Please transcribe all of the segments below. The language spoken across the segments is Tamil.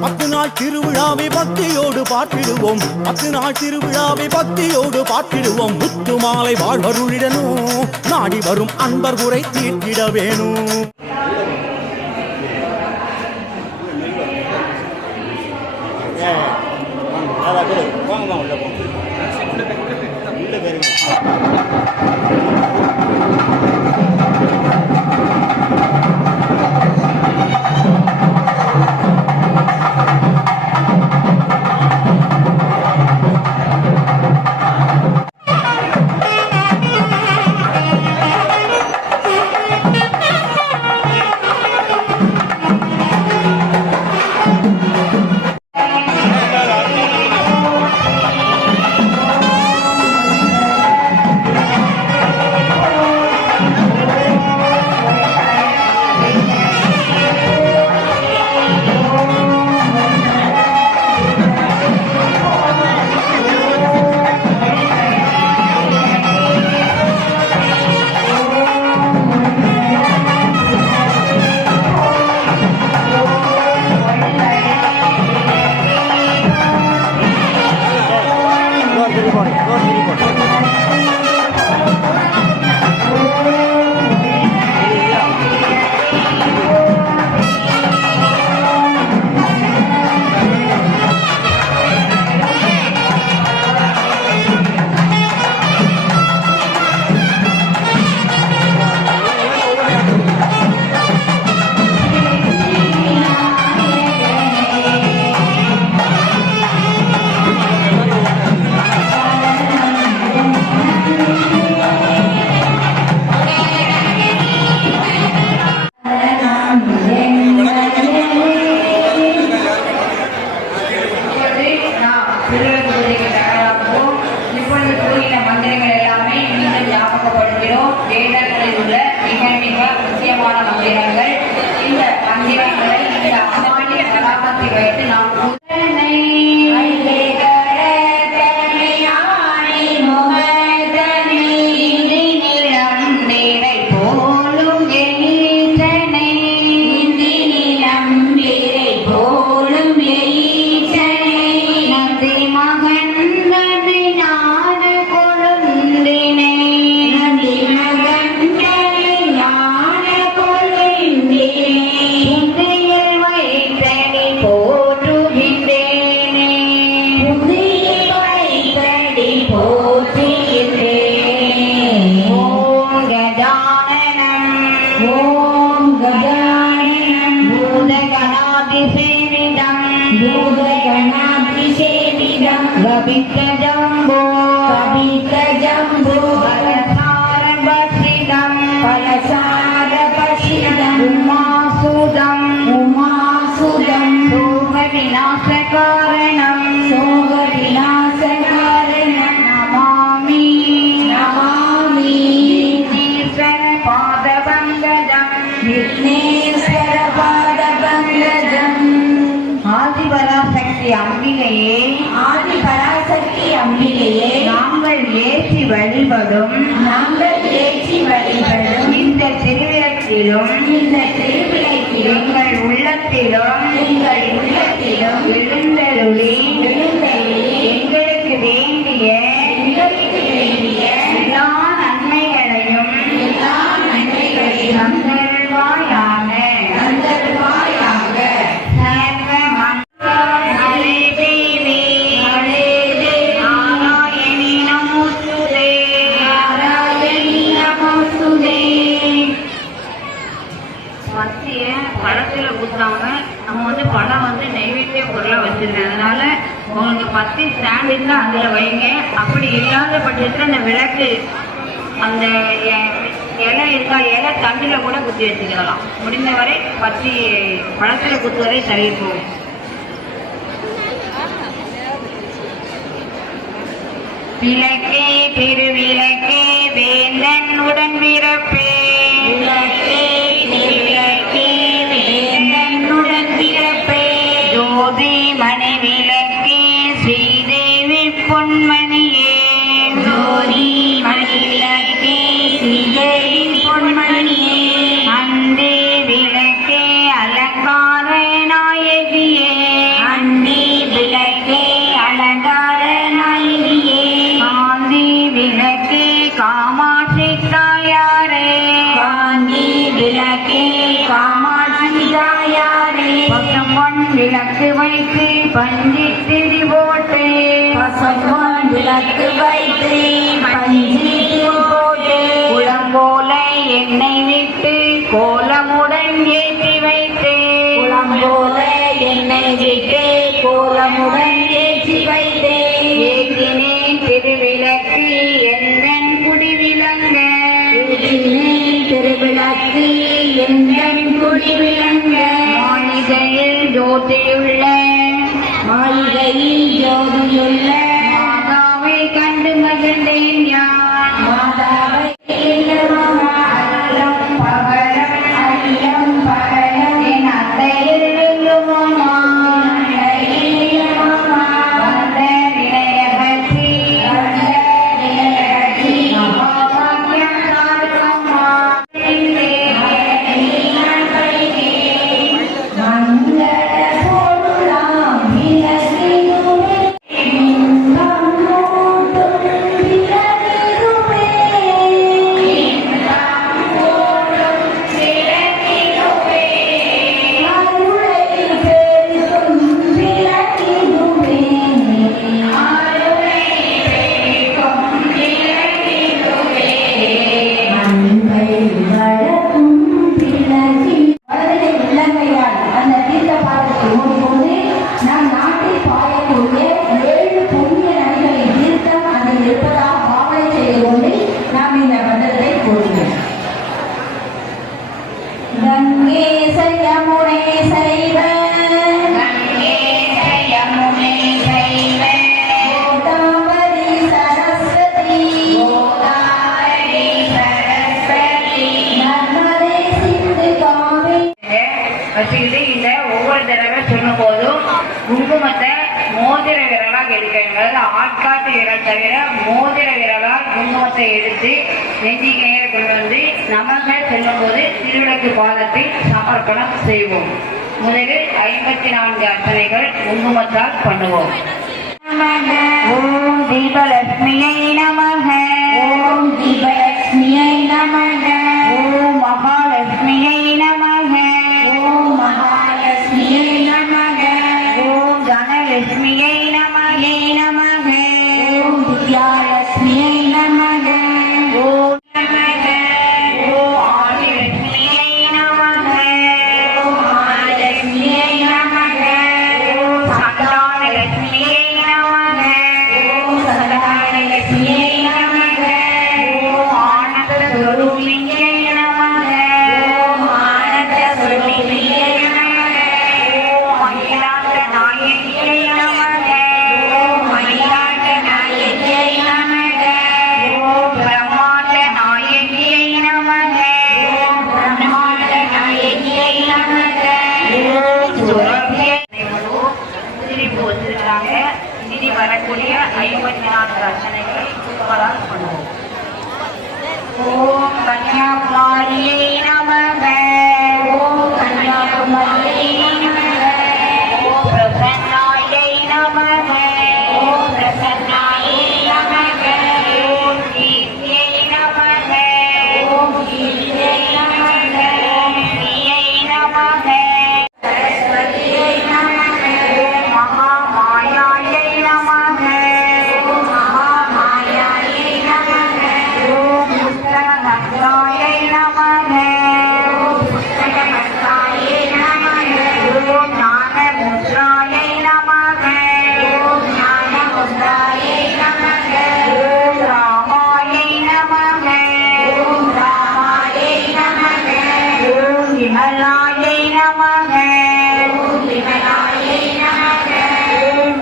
பத்து நாள் திருவிழாவை பக்தியோடு பார்த்திடுவோம். பத்து நாள் திருவிழாவை பக்தியோடு பார்த்திடுவோம். முத்து மாலை வாழ்வருளிடனும் நாடி வரும் அன்பர் குறை தீர்த்திட வேணும். வாங்க வாங்க உள்ள போங்க. உள்ள போயிருங்க மிக முக்கியமான மந்திரங்கள் Bika Jumbo வழிபடும் நாங்கள் ஏற்றி வழிபடும் இந்த திருவிழத்திலும் இந்த திருவிழத்திலும் எங்கள் உள்ளத்திலும் எங்கள் உள்ளத்திலும் அப்படி இல்லாத பட்சத்துல அந்த விளக்கு அந்த இலை இருக்கா இலை தண்டுல கூட குத்தி வச்சுக்கலாம். முடிந்தவரை பத்தி பழத்துல குத்துவதை தவிர்ப்போம் விளக்கே திருவிளக்கே வேந்தன் உடன் பிறப்பே. விளக்கே திருவிளக்கே வேந்தன் உடன் பிறப்பே. ஜோதி மணி காமாட்சி தாயாரே பக்கம் பொன் விளக்கு வைத்து பஞ்சித்திரி போட்டு பசம் பொன் விளக்கு வைத்து பஞ்சித்திரி போட்டு குளம்போல எண்ணெய் விட்டு கோலமுடன் ஏற்றி வைத்து. குளம்போல எண்ணெய் விட்டு கோலமுடன் ஏற்றி வைத்து விளக்கு எந்தன் குடி விளங்க மாளிகையில் ஜோதியுள்ள மாளிகையில் ஜோதியுள்ள வச்சுக்கிட்டு இந்த ஒவ்வொரு தடவை சொல்லும் போதும் மோதிர விரலாக எடுக்கணும் அதாவது ஆட்காட்டு விரல் தவிர மோதிர விரலால் குங்குமத்தை எடுத்து நெஞ்சிக்கையே கொண்டு நமக சொல்லும்போது திருவிளக்கு பாதத்தை சமர்ப்பணம் செய்வோம். முதலில் ஐம்பத்தி நான்கு அர்ச்சனைகள் குங்குமத்தால் பண்ணுவோம். ஓம் தீபலட்சுமியை நம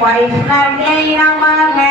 வைஷ்ணவே நமக